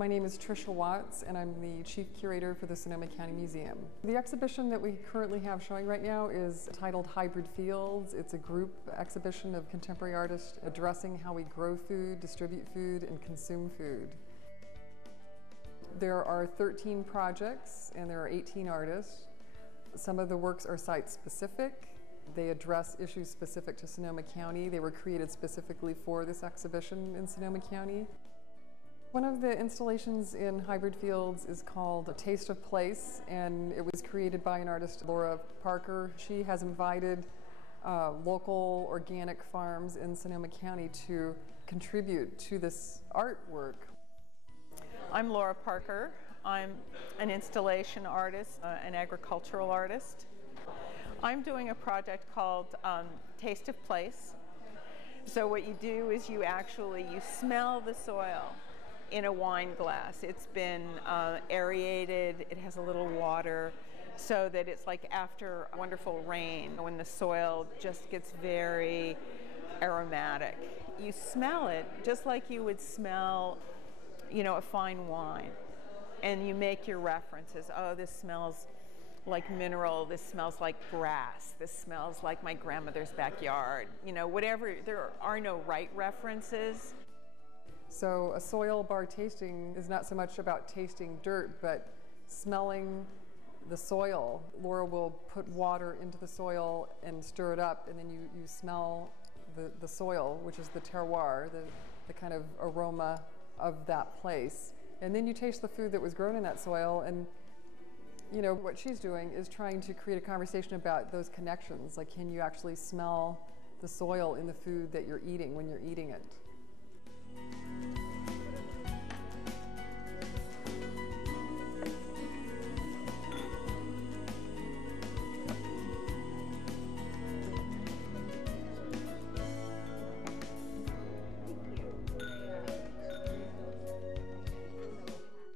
My name is Tricia Watts, and I'm the Chief Curator for the Sonoma County Museum. The exhibition that we currently have showing right now is titled Hybrid Fields. It's a group exhibition of contemporary artists addressing how we grow food, distribute food, and consume food. There are 13 projects, and there are 18 artists. Some of the works are site-specific. They address issues specific to Sonoma County. They were created specifically for this exhibition in Sonoma County. One of the installations in Hybrid Fields is called A Taste of Place, and it was created by an artist, Laura Parker. She has invited local organic farms in Sonoma County to contribute to this artwork. I'm Laura Parker. I'm an installation artist, an agricultural artist. I'm doing a project called Taste of Place. So what you do is you smell the soil in a wine glass. It's been aerated, it has a little water, so that it's like after a wonderful rain, when the soil just gets very aromatic. You smell it just like you would smell, a fine wine. And you make your references. Oh, this smells like mineral, this smells like grass, this smells like my grandmother's backyard. Whatever, there are no right references. So a soil bar tasting is not so much about tasting dirt, but smelling the soil. Laura will put water into the soil and stir it up, and then you smell the soil, which is the terroir, the kind of aroma of that place. And then you taste the food that was grown in that soil, and what she's doing is trying to create a conversation about those connections. Like, can you actually smell the soil in the food that you're eating when you're eating it?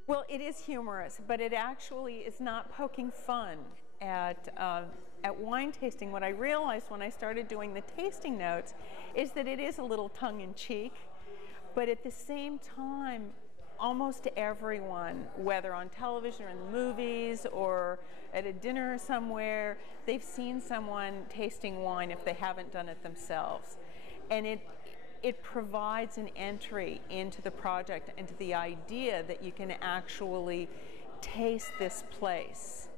Well, it is humorous, but it actually is not poking fun at wine tasting. What I realized when I started doing the tasting notes is that it is a little tongue-in-cheek, but at the same time, almost everyone, whether on television or in the movies or at a dinner somewhere, they've seen someone tasting wine if they haven't done it themselves. And it provides an entry into the project, into the idea that you can actually taste this place.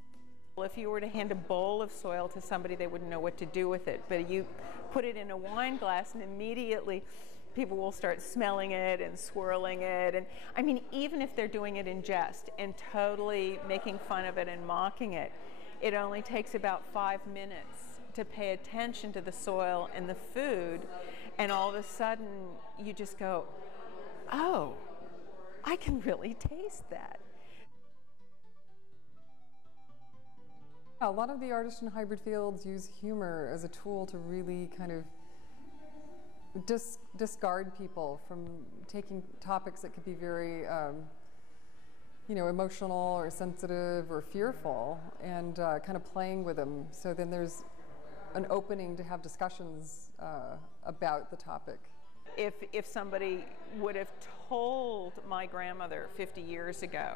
If you were to hand a bowl of soil to somebody, they wouldn't know what to do with it. But you put it in a wine glass and immediately people will start smelling it and swirling it. And I mean, even if they're doing it in jest and totally making fun of it and mocking it, it only takes about 5 minutes to pay attention to the soil and the food, and all of a sudden you just go, oh, I can really taste that. A lot of the artists in Hybrid Fields use humor as a tool to really kind of discard people from taking topics that could be very emotional or sensitive or fearful, and kind of playing with them. So then there's an opening to have discussions about the topic. If somebody would have told my grandmother 50 years ago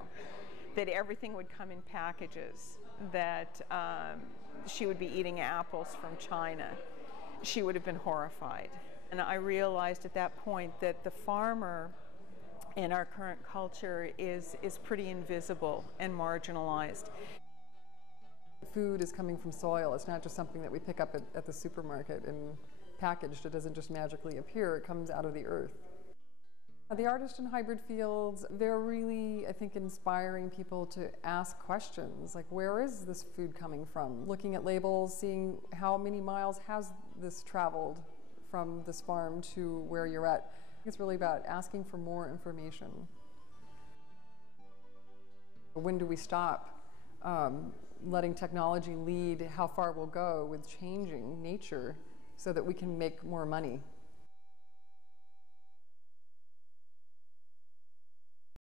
that everything would come in packages, that she would be eating apples from China, she would have been horrified. And I realized at that point that the farmer in our current culture is pretty invisible and marginalized. Food is coming from soil. It's not just something that we pick up at the supermarket and packaged. It doesn't just magically appear. It comes out of the earth. The artists in Hybrid Fields, they're really, I think, inspiring people to ask questions, like, where is this food coming from? Looking at labels, seeing how many miles has this traveled from this farm to where you're at. It's really about asking for more information. When do we stop letting technology lead how far we'll go with changing nature so that we can make more money?